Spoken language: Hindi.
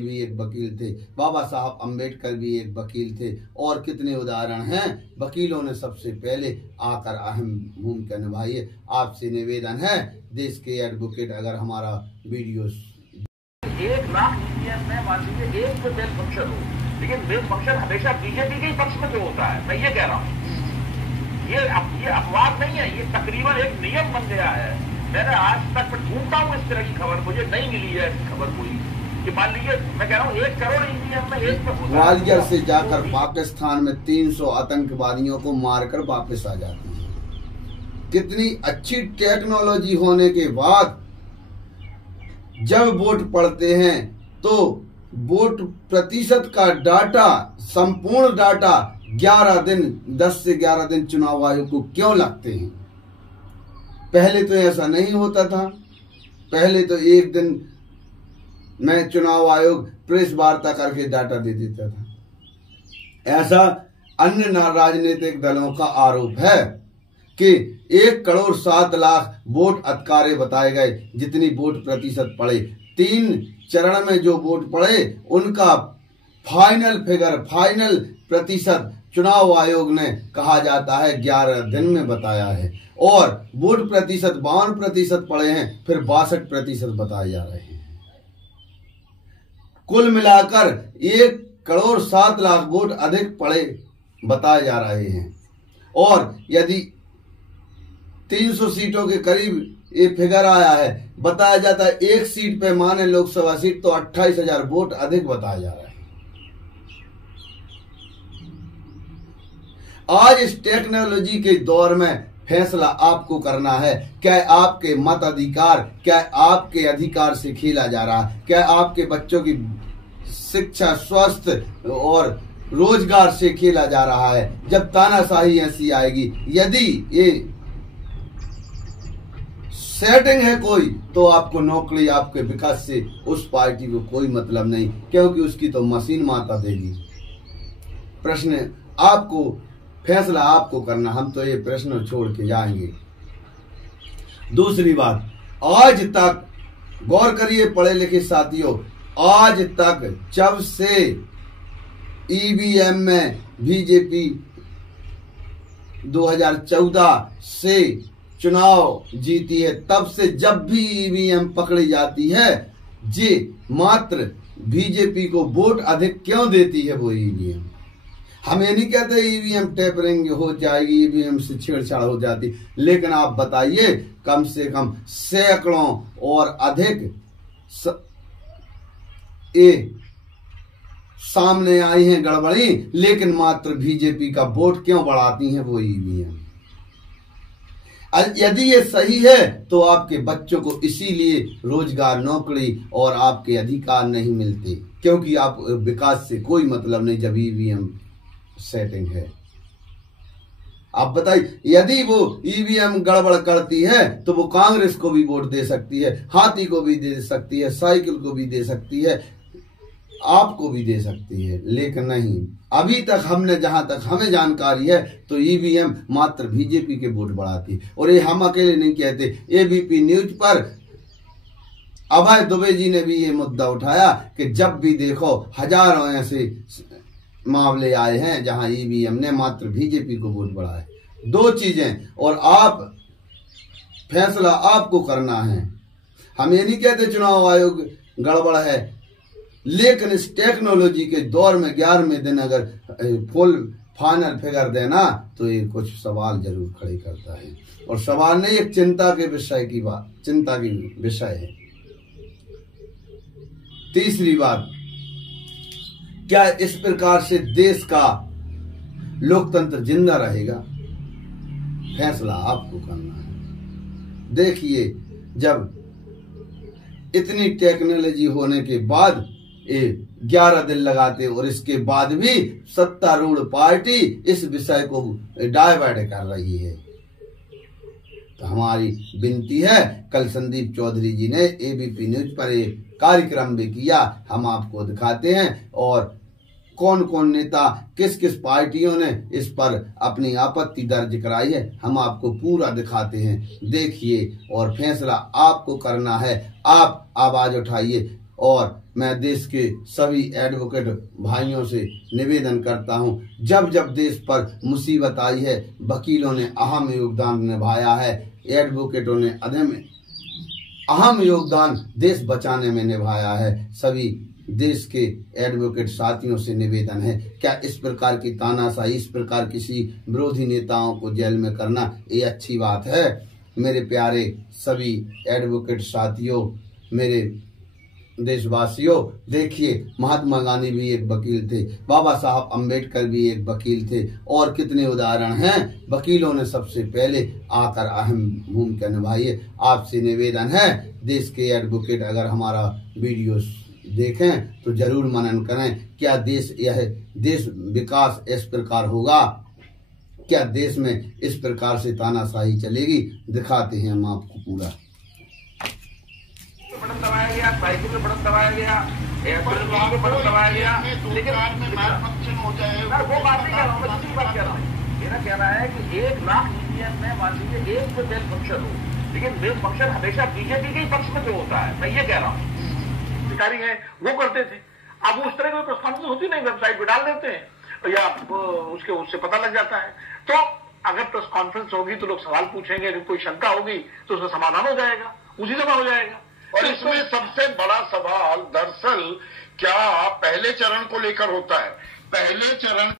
भी एक वकील थे, बाबा साहब अम्बेडकर भी एक वकील थे, और कितने उदाहरण हैं। वकीलों ने सबसे पहले आकर अहम भूमिका निभाई है। आपसे निवेदन है, देश के एडवोकेट, अगर हमारा वीडियो 1 लाख ईवीएम में मान लीजिए एक तो मेल फंक्शन हो, लेकिन मेल फंक्शन हमेशा बीजेपी के पक्ष में जो होता है, मैं ये कह रहा हूँ, ये अपवाद नहीं है, ये तकरीबन एक नियम बन गया है। मैंने आज तक ढूंढता हूँ इस तरह की खबर, मुझे नहीं मिली है ऐसी खबर कोई कि मान लीजिए मैं कह रहा हूँ 1 करोड़ ईवीएम में एक तो ग्वालियर से जाकर पाकिस्तान में 300 आतंकवादियों को मारकर वापस आ जाती है। कितनी अच्छी टेक्नोलॉजी होने के बाद जब वोट पड़ते हैं तो वोट प्रतिशत का डाटा, संपूर्ण डाटा 11 दिन, 10 से 11 दिन चुनाव आयोग को क्यों लगते हैं? पहले तो ऐसा नहीं होता था। पहले तो एक दिन में चुनाव आयोग प्रेस वार्ता करके डाटा दे देता था। ऐसा अन्य राजनीतिक दलों का आरोप है कि 1 करोड़ 7 लाख वोट अटकारे बताए गए, जितनी वोट प्रतिशत पड़े। 3 चरण में जो वोट पड़े उनका फाइनल फिगर, फाइनल प्रतिशत चुनाव आयोग ने कहा जाता है 11 दिन में बताया है, और वोट प्रतिशत 52% पड़े हैं, फिर 62% बताए जा रहे हैं। कुल मिलाकर 1 करोड़ 7 लाख वोट अधिक पड़े बताए जा रहे हैं। और यदि 300 सीटों के करीब ये फिगर आया है, बताया जाता है 1 सीट पे माने लोकसभा सीट, तो 28,000 वोट अधिक बताया जा रहा है। आज इस टेक्नोलॉजी के दौर में फैसला आपको करना है। क्या आपके मताधिकार, क्या आपके अधिकार से खेला जा रहा है? क्या आपके बच्चों की शिक्षा, स्वास्थ्य और रोजगार से खेला जा रहा है? जब तानाशाही ऐसी आएगी, यदि ये सेटिंग है कोई, तो आपको नौकरी, आपके विकास से उस पार्टी को कोई मतलब नहीं, क्योंकि उसकी तो मशीन माता देगी। प्रश्न आपको, फैसला आपको करना, हम तो ये प्रश्न छोड़ के जाएंगे। दूसरी बात, आज तक गौर करिए पढ़े लिखे साथियों, आज तक जब से ईवीएम में बीजेपी 2014 से चुनाव जीती है, तब से जब भी ईवीएम पकड़ी जाती है, जी मात्र बीजेपी को वोट अधिक क्यों देती है वो ईवीएम। हम ये नहीं कहते ईवीएम टेपरिंग हो जाएगी, ईवीएम से छेड़छाड़ हो जाती, लेकिन आप बताइए, कम से कम सैकड़ों और अधिक सामने आई हैं गड़बड़ी, लेकिन मात्र बीजेपी का वोट क्यों बढ़ाती हैं वो ईवीएम। यदि ये सही है तो आपके बच्चों को इसीलिए रोजगार, नौकरी और आपके अधिकार नहीं मिलते, क्योंकि आप विकास से कोई मतलब नहीं जब ईवीएम सेटिंग है। आप बताइए, यदि वो ईवीएम गड़बड़ करती है तो वो कांग्रेस को भी वोट दे सकती है, हाथी को भी दे सकती है, साइकिल को भी दे सकती है, आपको भी दे सकती है, लेकिन नहीं। अभी तक हमने, जहां तक हमें जानकारी है, तो ईवीएम मात्र बीजेपी के वोट बढ़ाती है। और ये हम अकेले नहीं कहते, एबीपी न्यूज पर अभय दुबे जी ने भी ये मुद्दा उठाया कि जब भी देखो हजारों ऐसे मामले आए हैं जहां ईवीएम ने मात्र बीजेपी को वोट बढ़ाए। 2 चीजें, और आप फैसला आपको करना है। हम ये नहीं कहते चुनाव आयोग गड़बड़ है, लेकिन इस टेक्नोलॉजी के दौर में 11वें दिन अगर फुल फाइनल फिगर देना, तो ये कुछ सवाल जरूर खड़े करता है। और सवाल नहीं, एक चिंता के विषय की बात, चिंता की विषय है। तीसरी बात, क्या इस प्रकार से देश का लोकतंत्र जिंदा रहेगा? फैसला आपको करना है। देखिए, जब इतनी टेक्नोलॉजी होने के बाद 11 दिन लगाते, और इसके बाद भी सत्तारूढ़ पार्टी इस विषय को डाइवर्ट कर रही है, तो हमारी विनती है, कल संदीप चौधरी जी ने एबीपी न्यूज पर एक कार्यक्रम भी किया, हम आपको दिखाते हैं, और कौन कौन नेता, किस किस पार्टियों ने इस पर अपनी आपत्ति दर्ज कराई है, हम आपको पूरा दिखाते हैं। देखिए, और फैसला आपको करना है। आप आवाज उठाइए, और मैं देश के सभी एडवोकेट भाइयों से निवेदन करता हूं, जब जब देश पर मुसीबत आई है, वकीलों ने अहम योगदान निभाया है, एडवोकेटों ने अहम योगदान देश बचाने में निभाया है। सभी देश के एडवोकेट साथियों से निवेदन है, क्या इस प्रकार की तानाशाही, इस प्रकार किसी विरोधी नेताओं को जेल में करना ये अच्छी बात है? मेरे प्यारे सभी एडवोकेट साथियों, मेरे देशवासियों, देखिए महात्मा गांधी भी एक वकील थे, बाबा साहब अंबेडकर भी एक वकील थे, और कितने उदाहरण हैं। वकीलों ने सबसे पहले आकर अहम भूमिका निभाई है। आपसे निवेदन है, देश के एडवोकेट अगर हमारा वीडियो देखें तो जरूर मनन करें, क्या देश विकास इस प्रकार होगा? क्या देश में इस प्रकार से तानाशाही चलेगी? दिखाते हैं हम आपको पूरा। बटन दबाया गया, साइकिल में बटन दबाया गया, एयरप्लेन में बटन दबाया गया, लेकिन हो जाए वो बात नहीं कर रहा हूँ, मैं दूसरी बात कह रहा हूँ। मेरा कहना है कि 1 लाख ईवीएम में मान लीजिए एक तो मेल फंक्शन हो, लेकिन मेल फंक्शन हमेशा बीजेपी के पक्ष में जो होता है, मैं ये कह रहा हूँ। अधिकारी है वो करते थे, अब उस तरह की प्रेस कॉन्फ्रेंस होती नहीं, वेबसाइट पे डाल देते हैं या उससे पता लग जाता है। तो अगर प्रेस कॉन्फ्रेंस होगी तो लोग सवाल पूछेंगे, अगर कोई शंका होगी तो उसका समाधान हो जाएगा, उसी समय हो जाएगा। और इसमें सबसे बड़ा सवाल दरअसल क्या पहले चरण को लेकर होता है। पहले चरण